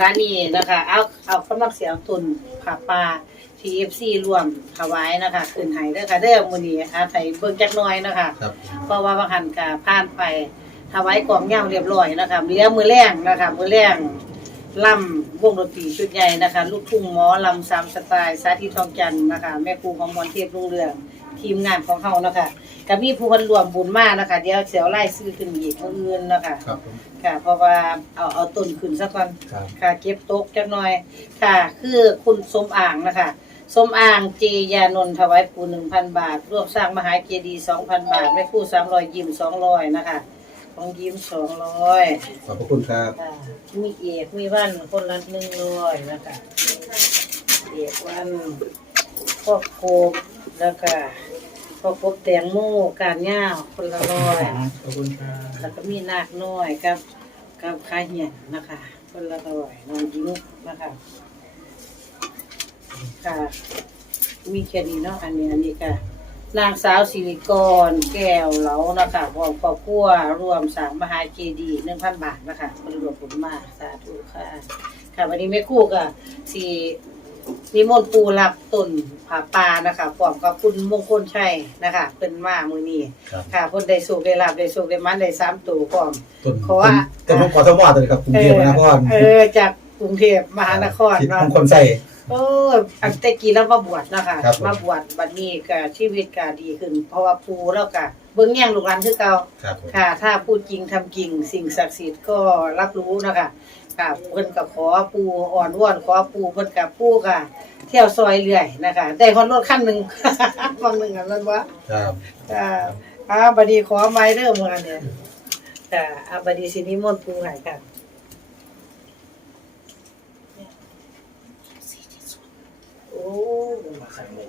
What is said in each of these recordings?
ณะนี้นะคะเอาเอากำลังเสียงตุนผาป่า TFC รวมถวายนะคะขึ้นให้เด้อค่ะเด้อมื้อนี้อาไทยเบิ่งจักหน่อยนะคะครับ เพราะว่าบางหันก็ผ่านไปถวายกล่องเหย้าเรียบร้อยนะคะเหลือมือแรงนะคะมือแรงล่ำวงดนตรีชุดใหญ่นะคะ ลูกทุ่งหมอลำสามสไตล์สาธิตทองจันทร์นะคะ แม่ครูของมอนเทพรุ่งเรือง ทีมงานของเฮานะคะก็มีผู้คนรวมบุญมากนะคะเดี๋ยวเสียวไล่ซื้อขึ้นอีกมื้ออื่นนะคะครับผม ค่ะ เพราะว่าเอาเอาต้นขึ้นซะก่อน ครับ ค่ะเก็บตกจักหน่อย ค่ะ คือคุณสมอ่างนะคะสมอ่างเจยานนท์ถวายปูหนึ่งพันบาท รวมสร้างมหาเจดีย์สองพันบาทแม่ผู้สามรอยยิ้มสองร้อยนะคะ ของยิ้มสองร้อยขอบพระคุณครับ ค่ะมีเอกมีวันคนละหนึ่งร้อยนะคะเอกวันพ่อโคบแล้วก็ พ่อโคบแตงโมการย่าวคนละร้อยขอบคุณครับแล้วก็มีนาคน้อยกับกับข้าเหียนนะคะคนละร้อยน้องยิ้มนะคะค่ะ มีแค่นี้เนาะอันนี้อันนี้ค่ะนางสาวสิริกร แก้วเหลานะคะพร้อมครอบครัวรวมสามมหาเจดีหนึ่งพันบาทนะคะบริรวมผลมาสาธุค่ะ ค่ะ วันนี้แม่ครู่ก็สี่ นิมนต์ปูรับต้นผาป่านะคะพร้อมกับคุณมงคลชัยนะคะเป็นมามือนี้ครับ ค่ะเพิ่นได้สูกได้ลาบได้สูกได้มันได้สามตัวพร้อม ต้นขอว่า ต้นต้นขอทมอตัวนี้ครับกรุงเทพมหานครเออจากกรุงเทพมหานครที่เนาะ มงคลใส่โอ้อันแต่กี้แล้วมาบวชนะคะครับผม มาบวชบัดนี้ก็ชีวิตก็ดีขึ้น เพราะว่าปูแล้วก็เบิ่งแย่งลูกหลานคือเก่าครับผม ค่ะ ถ้าพูดจริงทำจริงสิ่งศักดิ์สิทธิ์ก็รับรู้นะคะ ค่ะเพิ่นก็ขอปูอ่อนวอนขอปูเพิ่นก็ปูก็เที่ยวซอยเรื่อยนะคะได้ฮอนรถคันหนึงบางหนึงอันนั้นว่าครับค่ะอ่าบัดนี้ขอไม้เด้อมื้อนี้ค่ะอ่าบัดนี้สินิมนต์ปูให้ค่ะโอ้มาขันเลย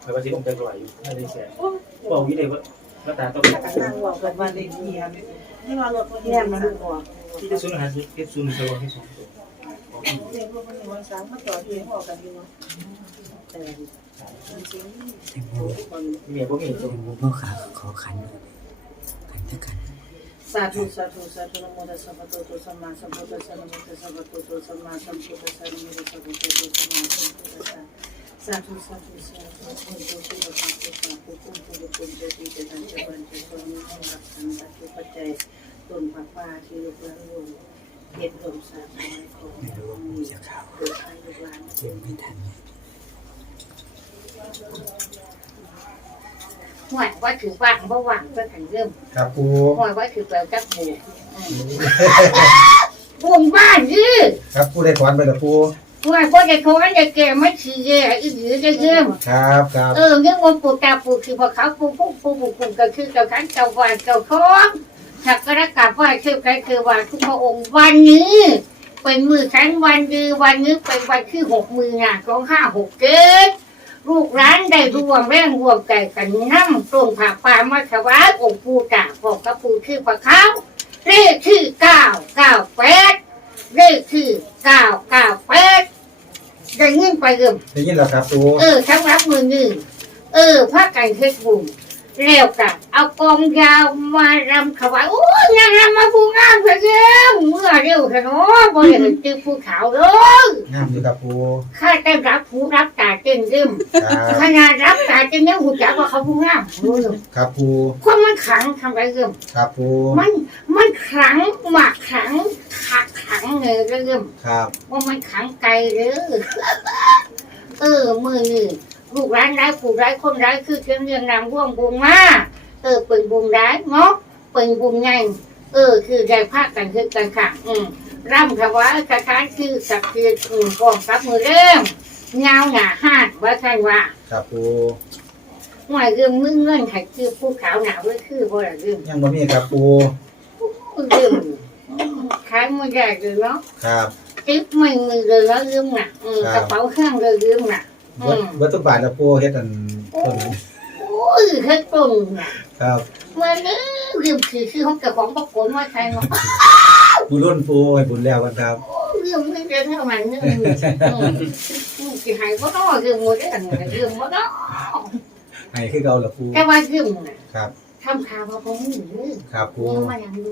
ไปว่าที่ผมเป็นรอยอยู่ไม่ได้แชร์บอกวิเลยว่า หน้าตาต้องนั่งบอกกันว่าได้เทียมนี่ว่ารถแย่มันดูออกที่จะซื้ออาหารเก็บซูนย์ตัวที่สองตัวเรียกรถมันวันสามเขาต่อเทียมออกกันอยู่เนาะแต่เมียพวกนี้ตัวพ่อขาขอขันขันตะขันสาธุสาธุสาธุนโมตัสสะภะคะวะโตสัมมาสัมพุทธัสสะนโมตัสสะภะคะวะโตสัมมาสัมพุทธัสสะนโมตัสสะภะคะวะโตสัมมาสัมพุทธัสสะสาธุสาธุสาธุพุทโธชิวะปัสสะ สะปุคุปุรุปุญจติเจตันจะบันจะสวนิสังรักขันตัตุปัจจัยต้นผักป่าที่ลูกหลานรวมเฮ็ดลมสาธุของไม่รู้ว่ามีจะข่าวเกิดให้ลูกหลานเก็บไม่ทันหวยว่าถือว่างบ่ว่างเพื่อขันเริ่มครับปูหวยว่าถือแปลจักบูบุญบ้านยื้อครับปูได้ถอนไปแล้วปูห วยว่าจะโทรอันจะแก่ไม่ถือแย่อีหรือจะเริ่มครับครับเออเรื่องวันปูตาปูคือพอเขาปูปูปูปูปูก็คือเจ้าขันเจ้าวันเจ้าของสักการะกราบไหว้คือใครคือวันทุกพระองค์วันนี้เป็นมือขันวันดีวันนี้เป็นวันที่หกมืองานของห้าหกเกิดลูกร้านได้รวมแรงรวมใจกันนั่งตรงผ่าป่ามาถวายองค์ปู่ตาบอกกับปู่คือพระเขาเลขที่เก้าเก้าแปด เลขที่เก้าเก้าแปดได้เงินไปเริ่ม ได้ยินแล้วครับปูเออทั้งรับมือหนึ่งเออพระกันเฮ็ดบุญ แล้วกับเอากองยาวมารำถวายโอ้ยนางรำมาผู้งามเสียเยี่ยมเมื่อเร็วเถอะเนาะบ่ได้เห็นจือผู้ขาวเลยงามอยู่ครับปูข้าได้รับผู้รับตาเต้นรึมครับขนาดรับตาเต้นยังหูจักว่าเขาผู้งามรู้เลยครับปูความมันขังทำไรรึมครับปูมันมันขังหมากขังขักขังเลยรึมครับว่ามันขังไกลหรือเออมือนี่ ลูกร้านร้ายผู้ร้ายคนร้ายคือเรื่องเรื่องนำร่วมบุญมาเออเป็นบุญร้ายเนาะเป็นบุญไงเออ คือได้ภาคกันคือกันค่ะ อืมร่ำถวายคาถาคือสักดิ์สิทธิ์อืมกองกับมือเริ่มเงาหนาห้าดว่าท่านว่าครับปูหน่วยเรื่องมึงเงินไขคือผู้ขาวหนาไว้คือบ่ละเรื่องยังบ่มีครับปูเรื่องขายมือใหญ่เลยเนาะครับติ๊บไม่มือเลยเนาะเรื่องน่ะอืมกระเป๋าเครื่องเลยเรื่องน่ะ เบิดเบิดทุกบาทแล้วปูเฮ็ดอันต้นโอ้ยเฮ็ดตรงน่ะครับมื่อนี้ลืมคือคือของเจ้าของประกฏมาใครเนาะบุญรุ่นปูให้บุญแล้วกันครับลืมไม่ได้เท่านั้นเนี่ยอืมสิหายบ่เนาะลืมหมดได้อันนี้ลืมบ่เนาะให้คือเก่าละปูแต่ว่าลืมน่ะครับถ ทำข่าวมาพงหนูครับปูเนี่ยมาอย่างนี้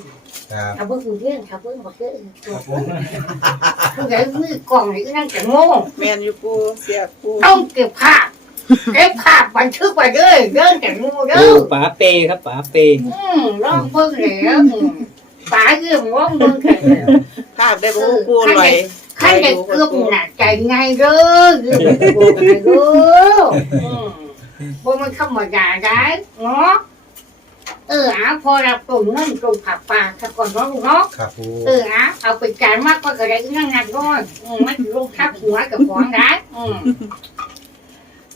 ครับถ้าเบิ่งกูเรื่องถ้าเบิ่งบ่เชื่อตัวผู้ใหญ่มือกล่องนี่นั่งจะโง่แมนอยู่ปูเสียปูต้องเก็บภาพเก็บภาพบันทึกไว้เลยเดินแต่งูเด้ปูอป๋าเปครับป๋าเปอืมลองเบิ่งแล้วอืมป๋าเรื่องลองเบิ่งแค่แล้วภาพได้ปูปูลอยขั้นเด็กเกือบหนักใจไงเด้อเรื่องโง่ไงเด้ออืมบ่มันธรรมดาได้เนาะ เอออะพอรับตรงเงินตรงผักปลาซะก่อนเนาะลูกเนาะครับปูเอออะเอาไปจานมากกว่าก็ได้นั่งงานร้อนอืมมันลงทับหัวกับของได้อืม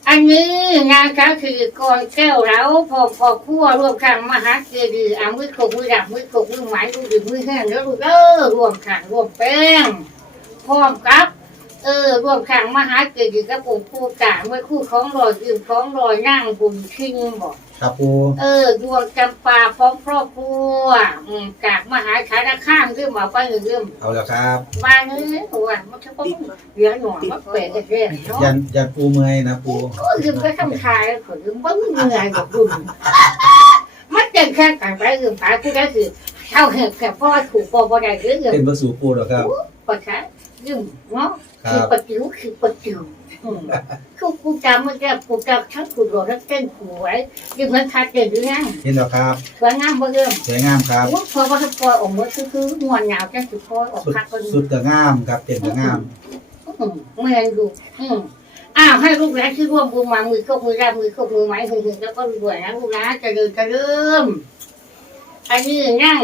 อันนี้นะคะคือกอนแก้วแล้วพอพอคั่วรวมกันมหาเจดีย์เอามือขบมือดับมือขบมือหมายมือดึงมือแห้งแล้วลูกเออรวมขังรวมแป้งพร้อมกับ เออรวมขังมหาเจดีย์กับองค์ผู้กาเมื่อคู่ของรอยยืมของรอยนั่งบุญชิงบอก ครับปูเออดวงจำปาพร้อมครอบครัวอืมกากมหาชาข้ามเรื่องมาไปเรื่องเอาแล้วครับบ้านนี้ว่ามันจะต้องเหลือหน่อยมันเปะเรื่อยเนาะยันยันปูเมื่อยนะปูก็ยืมก็ทำชายขอยืมบ้างเหนื่อยกับดุมมันเดินแค่กันไปยืมไปผู้ได้คือเช่าเหตุแค่พ่อถูกปอบได้หรือยืมเป็นพระสูปูเหรอครับปะคะยืมเนาะ คคือรับปะจิ๋วคือปะจิ๋วอืมคือกูจำมันจะกูจำทั้งกูโดนทั้งเต้นกูไว้ยืมเงินคาเจนหรือยังเห็นแล้วครับสวยงามบ่เริ่มสวยงามครับโอ้พอว่าถ้าปล่อยออกมาคือคือมวนหนาวจังสิพอยออกสุดคักก็สุดก็งามครับเป็นก็งามอืมเมื่อนดูอืมอ้าวให้ลูกหลานที่ร่วมบุญมามือเข้ามือรับมือเข้ามือไม้หึงหึงแล้วก็รวยนะลูกนะจะเดินจะเริ่มอันนี้นั่ง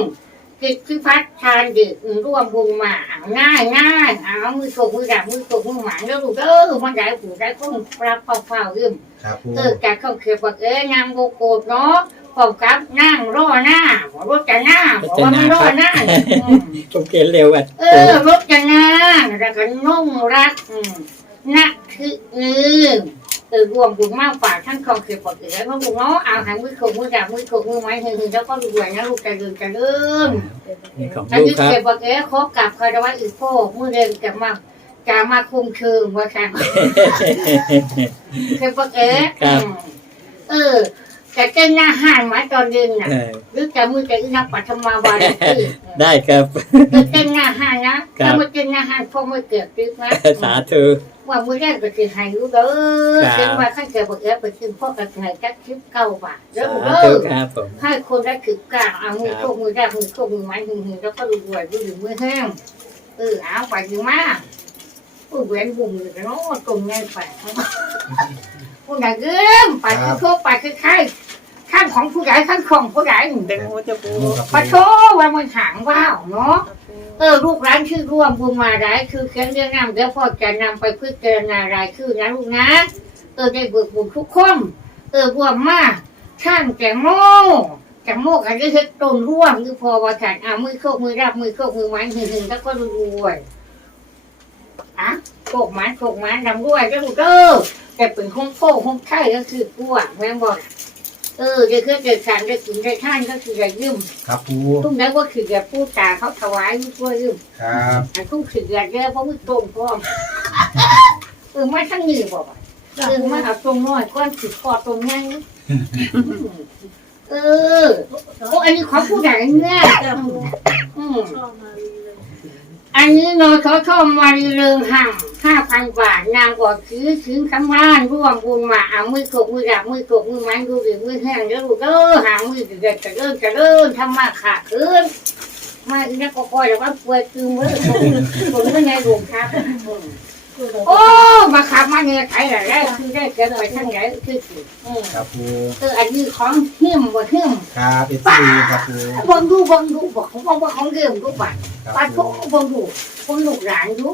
กิจพิพัฒน์ทานเด็กร่วมบุญมาเอาง่ายง่ายเอามือโขกมือดับมือโขกมือหมางแล้วลูกเออมันได้ผู้ได้คนรับเฝ้าๆเริ่มครับปูเออจากเขาเขียนว่าเอ้ยนางโกโกดเนาะพร้อมกับนั่งรอหน้าบอกรถจะหน้าบอกว่ามันรอหน้าอืมผมเขียนเร็วอะเออรถจะหน้าแล้วก็นุ่งรักอืมนักคือเออ เออรวมบุญมากฝากท่านเขาเขียนบอกเอ้ยว่าบุญเนาะเอาหางมือโขกมือดับมือโขกมือไม้หึงๆแล้วก็รวยนะลูกจะเดินจะเริ่มนี่ของอันลูกนี้ครับเขียนบอกเอ้ยขอกลับคารวะอีกพ่อมือเดินจะมาจะมาคุมเชิงว่าค่ะเคยบอกเอ๊ะครับอืมเออจะเจ้าหน้าห้านมาตอนเดินน่ะหรือจะมือจะอีนักปัทมาวารีได้ครับจะเจ้าหน้าห้านนะถ้ามาเจ้าหน้าห้านพ่อไม่เกิดตึกนะสาธุ ว่ามือแรกก็คือให้รู้เด้อครับเป็นว่าขั้นเกิดบอกเอ๊ะไปขึ้นพ่อกับไงจักชิบเก้าบาทเด้อสาเด้ธุอครับผมให้คนได้คือกลางเอามือครับโคกมือแรกมือโคกมือไม้มือมือแล้วก็รวยมือมือแห้งเออเอาไปดีมากผู้เว้นบุ่มเลยเนาะตรงง่ายไปผู้ใหญ่เอื้อมไปคือโคกไปคือใคร ข้างของผู้ใหญ่ข้างของผู้ใหญ่แตงโมจะปูครับปะโชว่ามันหางว่าวเนาะเออลูกร้านชื่อร่วมบุญมาได้คือเขียนเรื่องนำเดี๋ยวพ่อจะนำไปพิจารณารายชื่อนะลูกนะเออได้เบิกบุญทุกคนเออรวมมาช่างแจงโม่แจงโม่กันก็คือตนร่วมคือพอว่าฉันเอามือโคกมือรับมือโคกมือไม้หึงๆแล้วก็รวยอะโคกไม้โคกไม้นำด้วยก็ลูกเออแต่เป็นห้องโค้งห้องไข่ก็คือกลัวแม่งบอก เออเดี๋ยวคือเกิดสารได้กินได้ท่านก็คือได้ยืมครับปูทุกนั้นก็คือแบบพูดตาเขาถวายอยู่ตัวยืมครับอันทุกคือแบบเยอะเพราะมือตรงพร้อมเออไม่ทั้งนี้บอกว่าเออมาเอาตรงน้อยก้อนสิคอตรงง่ายเออโอ้อันนี้ขอผู้ใหญ่เนี่ยอืม อันนี้นชชมารีเริงห่างห้าพันบาท นางกอดซื้อซื้อคำร้านร่วมบุญมาเอามือถกมือดับมือถกมือไม้ดูดิมือแห้งแล้วลูกเด้อหามือเด็ดจะเริ่มจะเริ่มทำมาขาคืนมาอีนักก็คอยแต่ว่าป่วยคือมือผมไม่ไงหลวงครับ โอ้มาขับมาเนี่ยไถอะไรได้คือได้เกินไปทั้งไหนคืออืมครับปูเอออันนี้ของเทียมบ่เทียมครับเอซีครับปูบังดูบังดูบอกของบังของเดิมดูบัตรครับปาปูทุกคนดูคนลูกหลานดู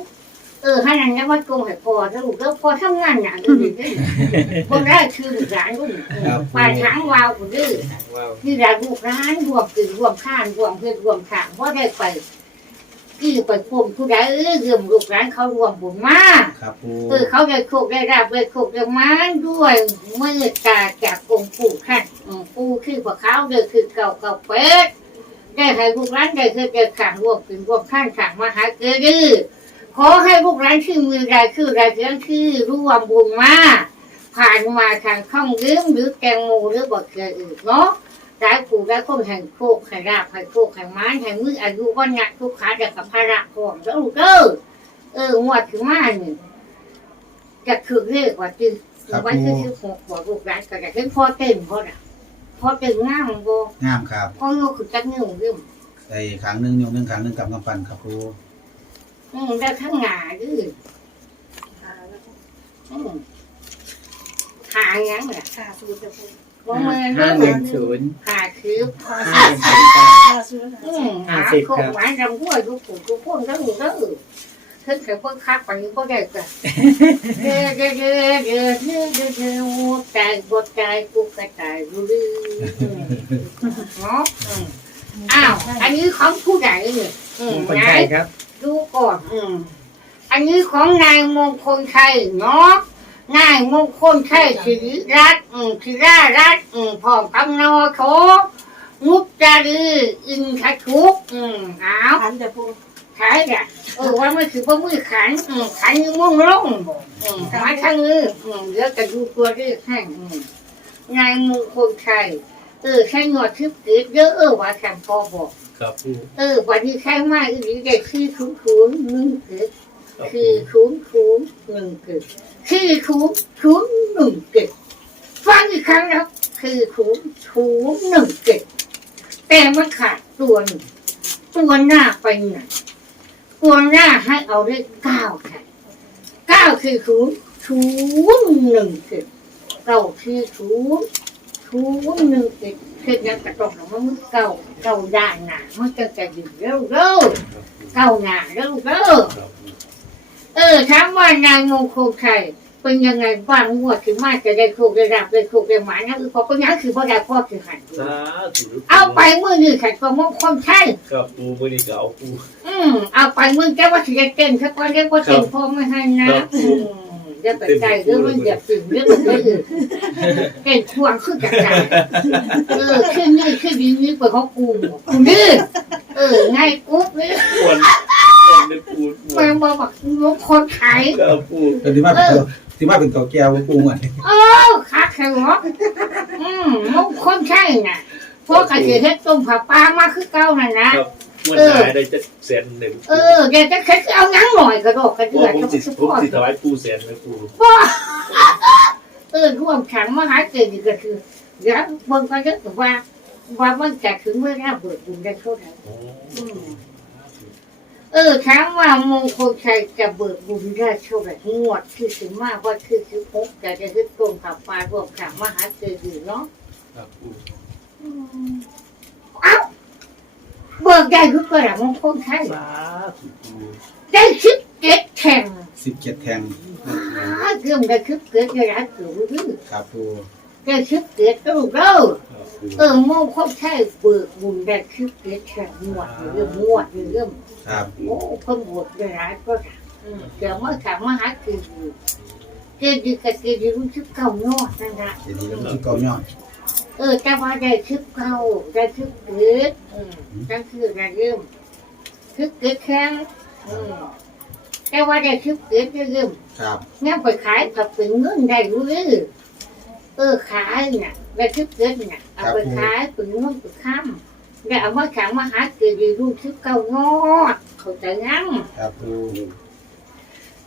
เออให้นั่นนะว่าโกงให้พอถ้าลูกแล้วพอทำงานหนักดูดิคนแรกคือลูกหลานดูปาช้างวาวกูดื้อ ว้าวที่ร้านลูกร้านรวมกึ่งรวมข้านรวมเพื่อนรวมข้างเพราะได้ไป กี่ไปพมผู้ใดเออเรื่มลูกร้านเขารวมบุญมากครับปูเออเขาได้โคกได้ราบได้โคกได้ไม้ด้วยเมื่อตาจากองค์ปู่ขันอืมปู่คือพวกเขาเด้อคือเก่าเก่าเป็ดได้ให้ลูกร้านได้เคยเกิดขังรวมถึงรวมข้างขังมหาเกลือขอให้ลูกร้านชื่อมือรายคือรายเสียงชื่อร่วมบุญมาผ่านมาทางข้องลืมหรือแกงโมหรือบอกเกลืออื่นเนาะ ร้ายผู้ร้ายคนแห่งโคกแห่งราบแห่งโคกแห่งม้านแห่งมืออายุวันงะทุกขาเด็กกับพระของแล้วลูกเออเออหวดถึงมาหนึ่งจะคือเรียกว่าจื้อวันที่สิบหกบอกลูกร้านก็จะขึ้นพ่อเต้นพ่อน่ะพ่อเต้นง่ามบ่งามครับพ่อโยคือจักเงี้ยวเรื่องใส่ขางหนึ่งโยงหนึ่งขางหนึ่งกับกำปั้นครับปูอืมแล้วข้างหน้าดื้ออืมหายังเนี่ยค่ะสูตรจะปูว่าเมื่อห้านั้นหนึ่งศูนย์หาคือห้าหนึ่งศูนย์ค่ะสูตรอืมหาห้าสิบโคกครับหวานรำหัวทุกผู้ทุกคนทั้งหมดแล้วเพิ่งเคยเพิ่งคักไปนี้ก็ได้กันเด้อเด้อเด้อเด้อเด้อเด้อเด้อตายบดตายกูกระตายรู้เรื่องเนาะอืมอ้าวอันนี้ของผู้ใดเนี่ยอืมคนไหนไทยครับ ดูก่อนอืมอันนี้ของนายมงคลชัยเนาะ นายมงคลชัยศิริรัตน์อืมศิรารัตน์อืมพร้อมกำนอโถมุจจารีอินทชุกอืมเอาอันจะปูใช่จ้ะเออว่ามันคือพวกมือขันอืมขันอยูม่วงลงอืมมาทางมืออืมเดี๋ยวจะดูตัวเลขให้อืมนายมงคลชัยเออแค่หนวดทึบเกิดเยอะเออว่าแคมพอบอก ครับปูเออวันนี้แค่มากอีกเด็กคือคุ้นคุ้นหนึ่งเกิด ครับคืปูอคุ้นคุ้นหนึ่งเกิด คือคุ้นคุ้นหนึ่งเกิดฟังอีกครั้งแล้วคือคุ้นคุ้นหนึ่งเกิดแต่มันขาดตัวหนึ่งตัวหน้าไปไหนตัวหน้าให้เอาเลขเก้าค่ะเก้าคือคุ้นคุ้นหนึ่งเกิดเราคือคุ้นคุ้นหนึ่งเกิดคือยังกระตกหรอกมันเก้าเก้าด้านหนามันจะจะดีเร็วเร็วเก้าหนาเร็วเร็ว เออถามว่านางมงคลชัยเป็นยังไงบ้างงวดถึงมาจะได้ถูกได้รับได้ถูกได้หมายนะคือพอเป็นยังคือพ่อได้พ่อคือหันสาธุเอาไปมือนี่ขัดก็มงคลชัยครับปูมื่อนี้ก็เอาปูอืมเอาไปมือแกว่าสิจะเต้นสักวันเรียกว่าเต้นพ่อไม่ให้นะครับอืมเดี๋ยวไปใจเรื่องมันเหยียบสิ่งเรื่องมันไม่อื่นเต้นทวงขึ้นจากใจเออขึ้นนี่ขึ้นดีนี่เปิดเขากูกูนี่เออง่ายกุ๊บนี่ปวนปวนใน ปูปวมันนบอกว่ามงคลชัยครับปูเป็นที่มาเป็นตัวที่มาเป็นตัวแก้วปูเหมือนเออคักแข็งเหรออืมมงคลใช่น่ะพวกกระเทียมเฮ็ดต้มผักปลามาคือเก่านั่นนะครับมันหายได้จะแสนหนึ่งเออเดี๋ยวจะเค็ดเอาหยังหน่อยกระโดดกระเดืปูอดผมจะสิสุผมพอสิถวายปูแสนเลยปูเออร่วมขังมหาเกิดก็คือเดี๋ยวเบิ่งกันเยอะว่าว่ามันจะถึงเมื่อหน้าเบิดบุญได้เท่าไหร่โอ้เออถามว่ามงคลชัยจะเบิดบุญได้เท่าไหร่งวดคือถึงมากว่าคือคือพกจะจะคือตรงกับปลารวมขังมหาเกิดอยู่เนาะครับปูเอ้าเบิกได้ทุกกระมงคลใช่สาธุปูได้ชิปเก็ตแข่งสิบเจ็ดแทงอ้าเรื่องได้ชิปเก็ตจะรักถือรู้ครับปู ได้ชิปเก็ตก็รู้เด้อครับปูเออมงคลใช่เบิกบุญได้ชิปเก็ตแข่งหมวดเรื่องหมวดเรื่องครับโอ้เพิ่งบวชได้ร้ายก็อืมเดี๋ยวเมื่อถามมาหาคือเกดีกับเกดีรู้ชิปเก่ายอดนั่นแหละเดี๋ยวนี้เราที่เกายอดเออแต่ว่าได้ชิปเก่าได้ชิปเก็ตอืมนั่นคืออะไรเรื่องชิปเก็ตแข่งอืมแต่ว่าได้ชิปเก็ตเรื่องครับงั้นไปขายผักเป็นเงินได้รู้หรือ เออขายเนี่ยได้ชิปเก็ตเนี่ยเอาไปขายเป็นเงินเป็นข้ามได้เอามาขายมาหาเกดีรุ่นชิปเก่างอดเข้าใจงั้งครับปู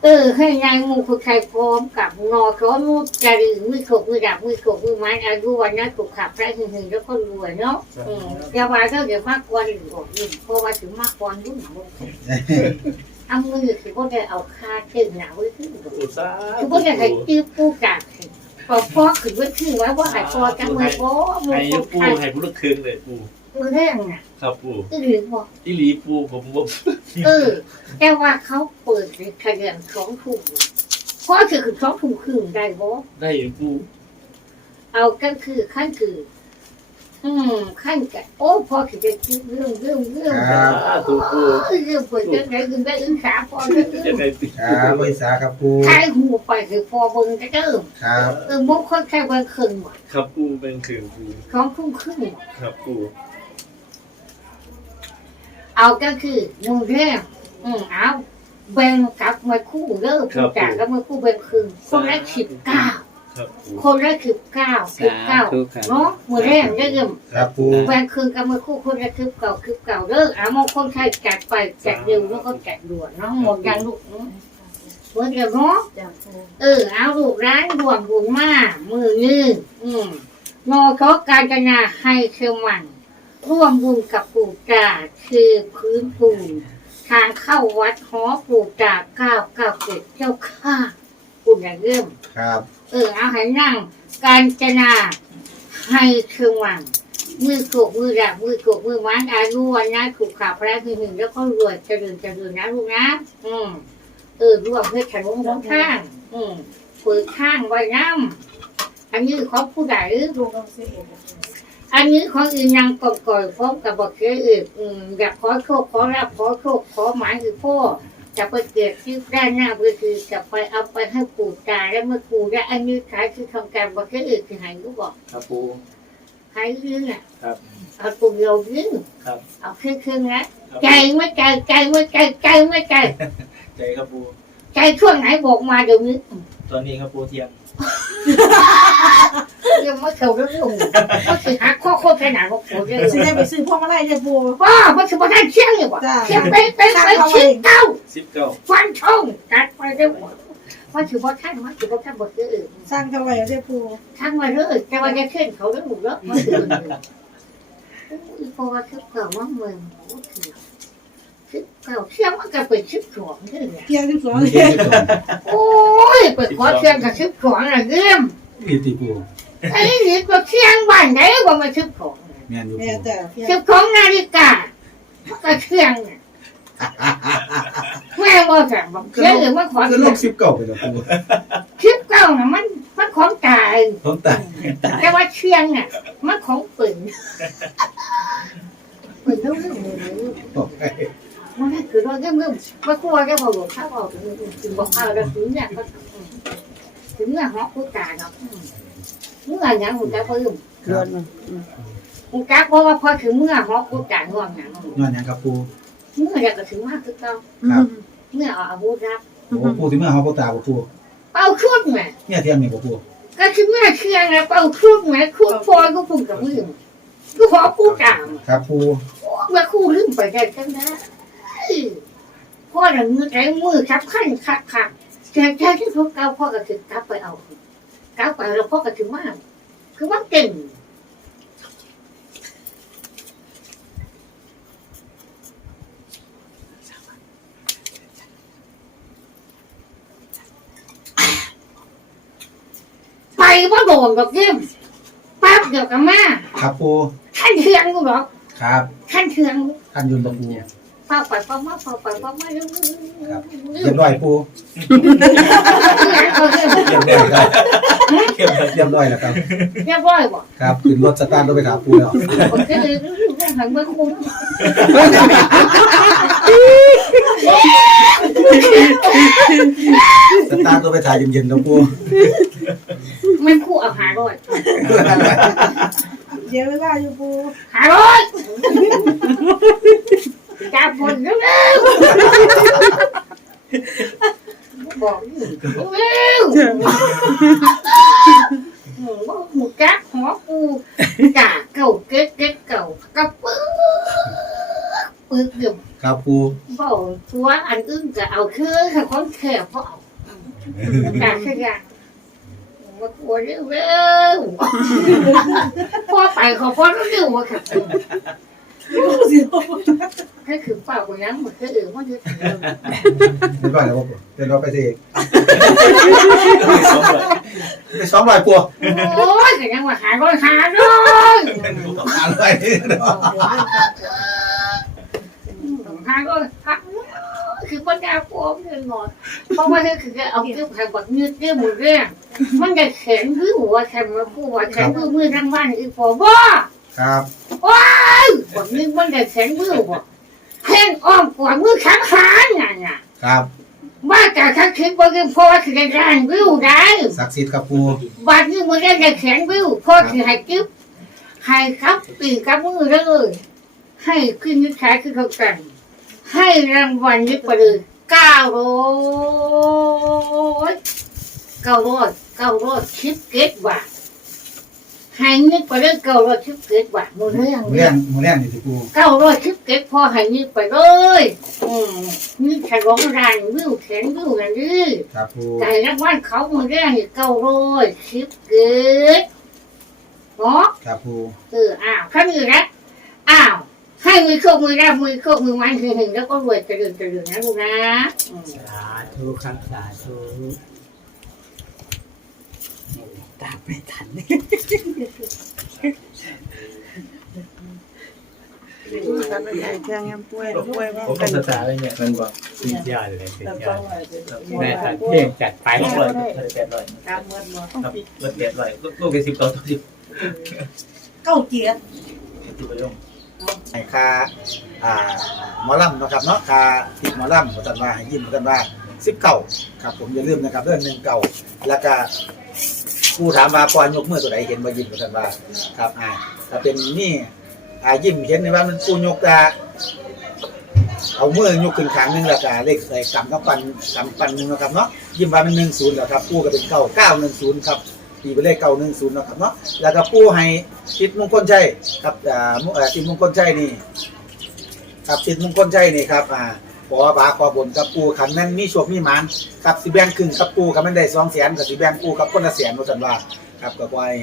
เออให้นายมูคุชัยพร้อมกับนอเขามูจารีมือขบมือดับมือขบมือไม้อายุวันนั้นถูกขับได้หึงหึงแล้วก็รวยเนาะอืมอย่าว่าเท่าเดี๋ยวมากกว่าหรือบอกยิ่งเพราะว่าถึงมากกว่ารุ่นบุเอามือคือก็ได้เอาคาเต็มหนาไว้ขึ้นปูสาคือธุก็ได้ให้ตื้อปูกาดพ อพ่อขึ้นไว้ขึ้นไว้ว่าให้พอจังเลยพ่อมูให้คุปูชัยให้ปูลูกคืนเลยปูมือแรงน่ะครับปูตื้อหรือบอกอีหลีปูผมผมเออแต่ว่าเขาเปิดในขยันสองทุ่มเพราะคือสองทุ่มครึ่งได้บ่ได้อยู่ปูเอาก็คือขั้นคือ อืมขั้นกับโอ้พอคือจะคิดเรื่องเรื่องเรื่องสาธุปูเออเรื่องเปิดจังไหนคือได้อึ้งขาพอเรื่องเรื่จะองได้ติครับบริษัทครับปูใช้หูไปคือพอเบิ่งจะเดิมครับเออมุกคนแค่เบิ่งครึ่งหมดครับปูเป็นคืนปูของทุ่มครึ่งครับปูเอาก็คือนุ่งเรื่องอืมเอาเบ่งกับมาคู่เด้อผู้จ่ากับมาคู่เบ่งครึ่งคนละสิบเก้า ครับปูคนละคือเก้าคือสาเก้าธุครับ เนาะมือแรกได้เริ่มครับปูแฟนคืนกับมือคู่คนละคือเก่าคือเก่าเลิกเอามงคลใช้จัดไปจัดเร็วแล้วก็จัดด่วนเนาะหมดยังลูกเนาะเหมือนเดิมเนาะ จ้ะปูเออเอาลูกร้านรวมบุญมามือยืนอืมงอเขาการจนาให้เชื่อมันร่วมบุญกับปู่ตาคือพื้นปูนทางเข้าวัดหอปู่ตาเก้าเก้าเจ็ดเจ้าข้า ปู่อย่าเริ่มครับ เออเอาให้นั่งการจนาให้เชื่อมันมือโขกมือดับมือโขกมือมันอายุวันนะถูกขับพระคือหนึ่งแล้วก็รวยเจริญเจริญนะลูกนะอืมเออรวมเพื่อขนมของข้าง อืมเปิดข้างไว้น้ำอันนี้ของผู้ใดลูกต้องเสียเองจ้ะปูอันนี้ของอีนางก่อนก่อยพร้อมกับบอกเชื่ออื่นอืมอยากขอโชคขอรับขอโชคขอหมายคือพ่อ จะไปเกิดที่ด้านหน้าเวทีจะไปเอาไปให้ปู่ตาแล้วเมื่อปู่ได้อันนี้ขายคือทำการบอกเชื่ออื่นคือหายรู้บอกครับปูหายยืนอะครับเอาปู่เดียวยืนครับเอาครึ่งครึ่งๆนะครับใจไม่ใจใจไม่ใจใจไม่ใจใจครับปูใจช่วงไหนบอกมาเดี๋ยวนี้ตอนนี้ครับปูเที่ย งยังไม่เท่าเรื่องก็คือหาข้อโคตรขนาดของปู่เรื่องสิได้ไปซื้อพวงมาลัยจ้ะปูว่ามันคือว่าท่านเชี่ยงอยู่ว่ะจ้ะ เชี่ยงไปไปไปชิดเก้าสิบเก้าฟันทงตัดไปได้หมดว่าถือว่าท่านว่าถือว่าท่านบทเอื่นสร้างเท่าไหร่จ้ะปูท่านมาเรื่อยแต่ว่าจะขึ้นเขาเรื่องหมู่เรื่องมันถืออีพอว่าคือเก่าว่าเมืองโอ้ถือ คือเก่าเชี่ยงมันก็เป็นชิบสองนี่แหละเพียงสิบสองเทียนที่สองโอ้ยเปิดขอเชี่ยงกับชิบสองอะเรื่องนี่ตีปูไอ้นี่ก็เชี่ยงบ้านไหนว่ามันชิบสองแม่นอยู่แม่ปูจ้ะเพียงชิบสองนาฬิกาก็เชี่ยงเนี่ยแม่บอกสั่งบอกเชี่ยงหรือว่าขอคือเชี่โลยงกสิบเก้าไปแล้วปูคลิปเก่าน่ะมันมันของตายผมตายแต่ว่าเชียงน่ะมันของปืนปืนเรื่องเรื่องเลยโอ้ย มันนั่นคือเราเรื่องเรื่องมันกลัวแค่พอหลวงข้าวเอาถึงถึงบอกเอาแล้วถึงเนี่ยก็ถึงเนี่ยฮอกผู้ตายเนาะเมื่อไงหุ่นจ้าเพิ่มเดือนหนึ่งหุ่นจ้าเพราะว่าพอถึงเมื่อฮอกผู้ตายง่วงหนังย้อนหยังครับปูเมื่ออยากจะถึงมากคือเก่าครับเมื่อเอาอาวุธรับโอ้ปูที่เมื่อเขาปูตาบ่ปูเป่าชุดแหมเนี่ยเทียมนี่บ่ปูก็คือเมื่อเชียงนะเป่าชุดแหมชุดฟอยก็ปุ่มกับมือคือฮอกผู้ตายครับปูเมื่อคู่ลืมไปได้กันนะ พ่อหนังมือใจมือคับขั้นคักคักแต่แค่ที่พวกเก้าพ่อก็ถึงกลับไปเอากลับไปแล้วพ่อก็ถึงว่าคือว่าเก่งไปว่าโดนกับเยี่ยมแป๊บเดียวกับแม่ครับปูท่านเทืองกูหรอกครับท่านเทืองท่านยุนบ่ปู เฝ้าไปเฝ้ามาเฝ้าไปเฝ้ามาเรื่อยครับๆเรียบร้อยปูเอาเรื่องเรียบร้อยครับเรียบร้อยแล้วครับเรียบร้อยบ่ครับขึ้นรถสตาร์ทรถไปถามปูแล้วโอเคเลยหันมาคุ้มสตาร์ทรถไปถ่ายเย็นๆแล้วปูมันคู่เอาหาร้อยเดี๋ยวเวลาอยู่ปูหาร้อยจับบนเร็วๆ บอกเร็วบอกหมูจักหัวปูจ่าเก่าเก๊กเก๊กเก่ากระปื้อปื้อเกือบครับปูบอกชัวอันอื่นก็เอาคือถ้าคนแค่เพราะเอาแต่ขยะมากลัวเร็วเร็วพ่อไปขอพ่อเร็วว่าค่ะ สิก็คือเปล่าคนนั้นเหมือนคืออื่นมันคือเรียบร้อยแล้วบ่ปูเรียบร้อยไปสิสองไปสองร้อยปูโอ้ยแต่ยังว่าหาก็หาด้วยหาร้อยเนาะหาก็หาคือปัญญาปวมเงินหมดเพราะว่านี่คือเอาเกี่ยวกับแบบยืดเรื่องหมดเรื่องมันจะแข็งคือหัวแข็งมาคู่ว่าแข็งคือมือทั้งบ้านอีกพอบ่ครับ บอกนึกมันได้แข็งมือบ่แข็งอ้อมกว่ามือแข็งหานไงน่ะครับว่าแต่ถ้าคิดว่าคือพอคือได้ร่างวิวได้ศักดิ์สิทธิ์ครับปูบัดนี้มือได้ได้แข็งวิวพอคือให้กิ๊บให้ครับปีกับมือเลยให้ขึ้นยึดขายขึ้นเขากัน ให้รางวัลยึดไปเลยเก้าร้อยเก้าร้อยเก้าร้อยชิปเกตบาทให้เงินไปเรื่องเก้าร้อยชิปเกตบาทหมดเรื่องมือแรงมือแรงนี่สิปูเก้าร้อยชิปเกตพอให้เงินไปเลย อืมนี่ฉลองร้านวิวแขนวิวกันดื้อครับปูแต่รับวันเขามือแรกนี่เก้าร้อยชิปเกตเนาะ ครับปูเอออ้าวแค่นี้นะอ้าว ให้มือโคกมือแรกมือโคกมือมันหึงๆแล้วก็รวยกระเดืองกระเดืองนะลูกนะอืมสาธุครับสาธุ ตามไม่ทันทำอะไรแจ้งยังป่วยป่วยว่าผมเป็เป็นนภาษาอะไรเนี่ยมันบอกสุดยอดเลยสุดแต่ยต้อองดอะไรเป็นแม่ตัดเที่ยงจัดไปแปดร้อยแปดร้อยตามเมื่อเนาะครับรถแปดร้อยลูกเป็นสิบต่อต่อสิบเก้าเจียดสิบไปลงให้ค่าอ่าหมอลำเนาะครับเนาะค่าติดหมอลำเขาจันว่าให้ยิ้มเขาจันว่าสิบเก่าครับผมอย่าลืมนะครับเรื่องหนึ่งเก่าแล้วก็ ผู้ถามว่าปอนยกมือตัวไหนเห็นว่ายิ้มเขาจันว่าครับอ่าถ้าเป็นนี่อ่ายิ้มเห็นในว่ามันปูยกตาเอาเมื่อยกขึ้นขางหนึงแล้วก็เลขใส่กำกับปันกำปันหนึ่งนะครับเนาะยิ้มว่ามันหนึ่งศูนย์แล้วครับปูก็เป็นเก้าเก้าหนึ่งศูนย์ครับตีไปเลขเก้าหนึ่งศูนย์นะครับเนาะแล้วก็ปูให้ทิศมงคลชัยครับอ่ามุอ่าทิศมงคลชัยนี่ครับสิทธิ์มงคลชัยนี่ครับอ่า ขอบาขอบนกับปูขันนั้นมีโชคมีหมานครับสิแบ่งครึ่งกับปูครับมันได้สองแสนกับสิแบ่งปูกับคนละแสนว่าซั่นว่าครับก็คอย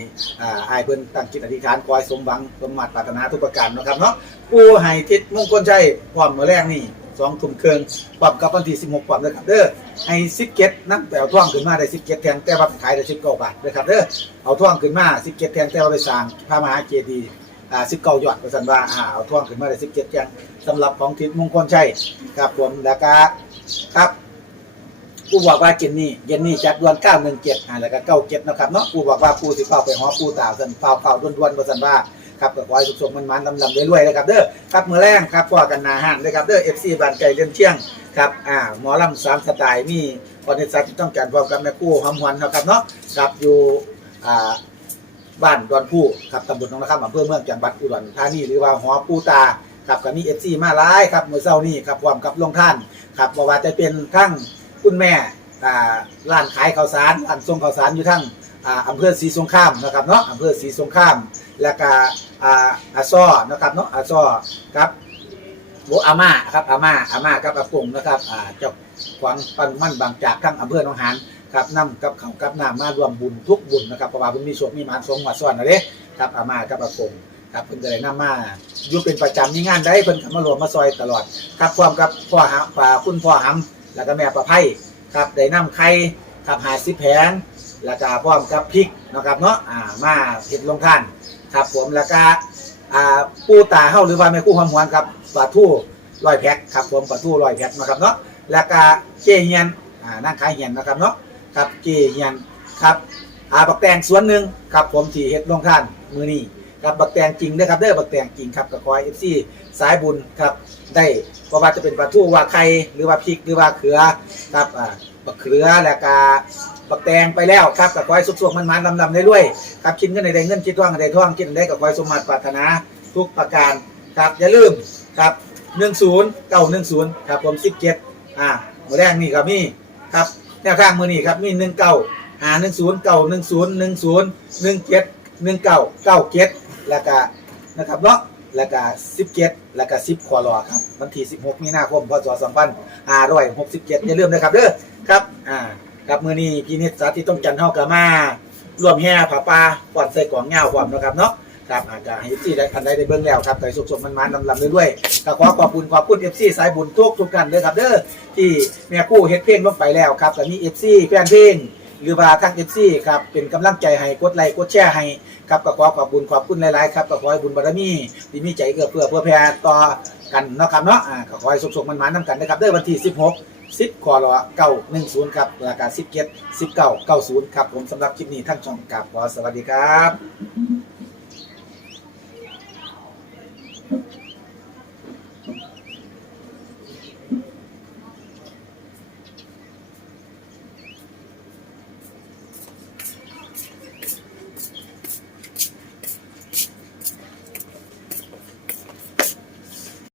อ่าอายเพิ่นตั้งจิตอธิษฐานคอยสมหวังสมหมัดปรารถนาทุกประการนะครับเนาะปูให้ทิศมงคลชัยพร้อมมื้อแรกนี่สองทุ่มครึ่งพร้อมกับวันที่16พร้อมเด้อครับเด้อให้17นำไปเอาท่องขึ้นมาได้17แทงแต่ว่าขายได้19บาทเด้อครับเด้อเอาท่องขึ้นมา17แทงแต่ว่าไปสร้างพระมหาเจดีย์ อ่า19ยอดว่าซั่นว่าอ่าเอาท่องขึ้นมาได้17แทงสำหรับของทิศมงคลชัยครับผมแล้วก็ครับผู้บอกว่าเย็นนี้เย็นนี้จัดดวน917อ่าแล้วก็97นะครับเนาะผู้บอกว่าผู้สิเฝ้าไปหอผู้ตาวสันเฝ้าเฝ้าดวนดวนๆบ่สันว่าครับก็ขอให้สุขๆมันๆลำๆรวยๆนะครับเด้อครับมื้อแรงครับพอกันนาห้านเลยครับเด้อ FC บ้านไก่เลื่อนเชียงครับอ่าหมอลำสามสไตล์มีวันนี้สัตว์ที่ต้องการพร้อมกับแม่คู่หอมหวนนะครับเนาะครับอยู่อ่า บ้านดอนผู้ครับตำบลหนองนาคำอำเภอเมืองจังหวัดอุดรธานีหรือว่าหอปูตาครับก็มีเอฟซีมาหลายครับเมื่อเช้านี้ครับพร้อมกับลงท่านครับบ่ว่าจะเป็นทั้งคุณแม่อ่าร้านขายข้าวสารร้านส่งข้าวสารอยู่ทั้งอ่าอำเภอศรีสงครามนะครับเนาะอำเภอศรีสงคราม แล้วก็อ่าอาซ้อนะครับเนาะอาซ้อครับโออาม่าครับอาม่าอาม่ากับอากงนะครับอ่าเจ้าขวางปันมั่นบางจากทั้งอำเภอหนองหาน ครับนำกับเขากับน้ำมารวมบุญทุกบุญนะครับเพราะว่าเพิ่นมีโชคมีมานสงวัดซ้อนนะเด้ครับอามากับอากงครับเพิ่นก็ได้นำมาอยู่เป็นประจำมีงานได้เพิ่นก็มารวมมาซอยตลอด ครับพร้อมกับพ่อหาป่าคุณพ่อหำแล้วก็แม่ประไพครับได้นำไข่ครับ50แผงแล้วก็พร้อมกับพริกนะครับเนาะอ่ามาเฮ็ดลงทานครับผมแล้วก็อ่าปู่ตาเฮาหรือว่าแม่ครู่หอมหวนครับปลาทูร้อยแพ็คครับผมปลาทูร้อยแพ็คนะครับเนาะแล้วก็เจเฮียนอ่านั่งขายเฮียนนะครับเนาะ ครับเจเฮียนครับอาบักแตงสวนหนึ่งครับผมที่เฮ็ดลงท่านมือนี้ครับบักแตงจริงนะครับเด้อบักแตงจริงครับกับคอยเอฟซีสายบุญครับได้เพราะว่าจะเป็นปลาทูว่าไข่หรือว่าพริกหรือว่าเขือครับอ่าบักเขือแล้วก็บักแตงไปแล้วครับกับคอยสุกๆมันมันๆลำๆได้ด้วยครับคิดเงินในใดเงินคิดท่องในใดท่องคินใดกับคอยสมมาตรปรารถนาทุกประการครับอย่าลืมครับหนึ่งศูนย์เก้าหนึ่งศูนย์ครับผมสิบเจ็ดอ่ามือแรกนี่ครับมี่ครับ แนวทางมือนี่ครับมีหนึ่งเก้าหาหนึ่งศูนย์เก้าหนึ่งศูนย์หนึ่งศูนย์หนึ่งเจ็ดหนึ่งเก้าเก้าเจ็ดแล้วก็นะครับเนาะแล้วก็17แล้วก็10คอรอครับวันที่16มีนาคมพศ2567อย่าลืมนะครับเด้อครับอ่าครับมือนี้พี่นิดสาธิตต้องจันทร์เฮาก็มา รวมแห่ผาป่าก่อนใส่กล่องเงาพร้อมนะครับเนาะ ครับอาจจะให้ FC ได้อันใดได้เบิ่งแล้วครับแต่สุขๆมันๆลำๆด้วยๆก็ขอขอบคุณขอบคุณ FC สายบุญทุกทุกท่านเด้อครับเด้อที่แม่กู้เฮ็ดเพลงลงไปแล้วครับก็มี FC แฟนเพลงหรือว่าทาง FC ครับเป็นกำลังใจให้กดไลค์กดแชร์ให้ครับก็ขอขอบบุญขอบคุณหลายๆครับก็ขอให้บุญบารมีที่มีใจเอื้อเพื่อเพื่อแผ่ต่อกันเนาะครับเนาะอ่าก็ขอให้สุขๆมันๆนำกันนะครับเด้อวันที่ 16 10คอรอ910ครับราคา17 19 90ครับผมสำหรับคลิปนี้ทั้งช่องกับขอสวัสดีครับ